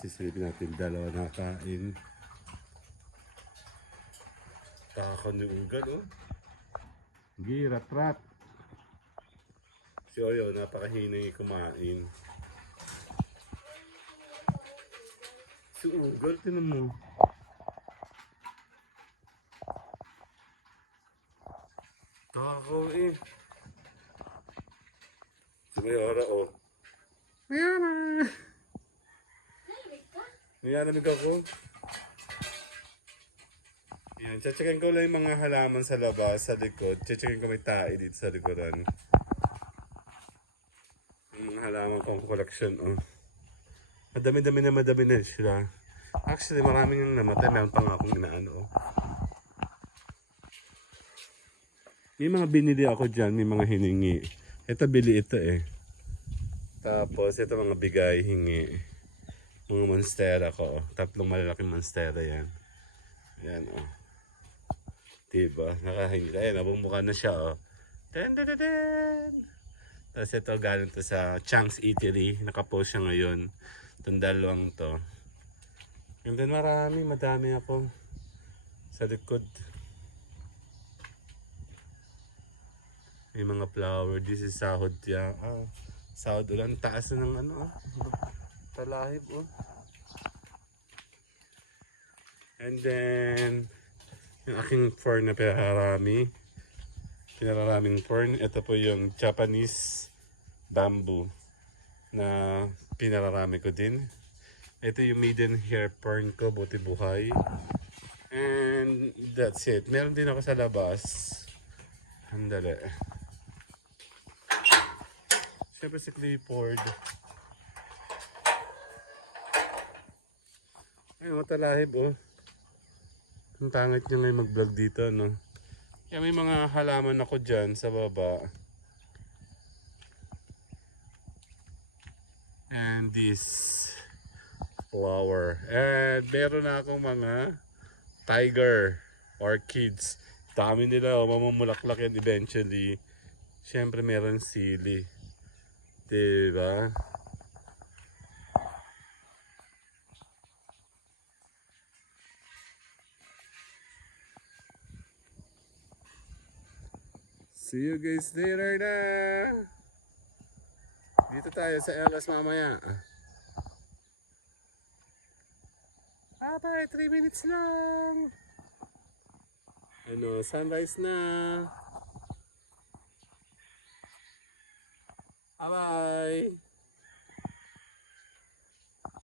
Sisilipin natin dalawa na kain. Kakanuugan, oh. Girat-rat. Si Oyo, napakahinay kumain. Si Ugal, tinan mo. Takaw eh. Si Mayora, oh. Mayora! Niyalamig ako. Yan, tsatsakin ko lang yung mga halaman sa labas, sa likod. Tsatsakin ko may tae dito sa likodan. Yung mga halaman kong collection, oh. Madami-dami na sila. Actually, maraming yung namatay. Meron pa nga akong inaano, oh. May mga binili ako dyan, may mga hiningi. Ito, bili ito eh. Tapos, ito mga bigay, hingi. Mga monstera ko. 3 malalaking monstera yan. Yan, oh. Diba? Nakahingi. Ayan, nabumuka na siya, oh. Den, den, den, den. Tapos ito, galing to sa Chang's Eatery. Nakapost siya ngayon. Itong dalawang to. And then madami ako sa likod. May mga flower. This is sahod yan. Sahod ulan. Taas na ng ano, oh. Talahib, oh. And then, yung aking fern na pinararaming fern. Ito po yung Japanese bamboo na pinararami ko din. Ito yung maiden hair fern ko, buti buhay. And that's it. Meron din ako sa labas. Handali. Siyempre si Clifford. Ay, matalahib, oh. Ang pangit niya ngayon mag-vlog dito, no? Kaya may mga halaman ako dyan sa baba. And this flower. And meron na akong mga tiger orchids. Dami nila, oh, mamumulaklak yan eventually. Siyempre meron sili. Diba? See you guys later na. Dito tayo sa LS mamaya. Bye, 3 minutes lang. Ano, sunrise na. Bye-bye.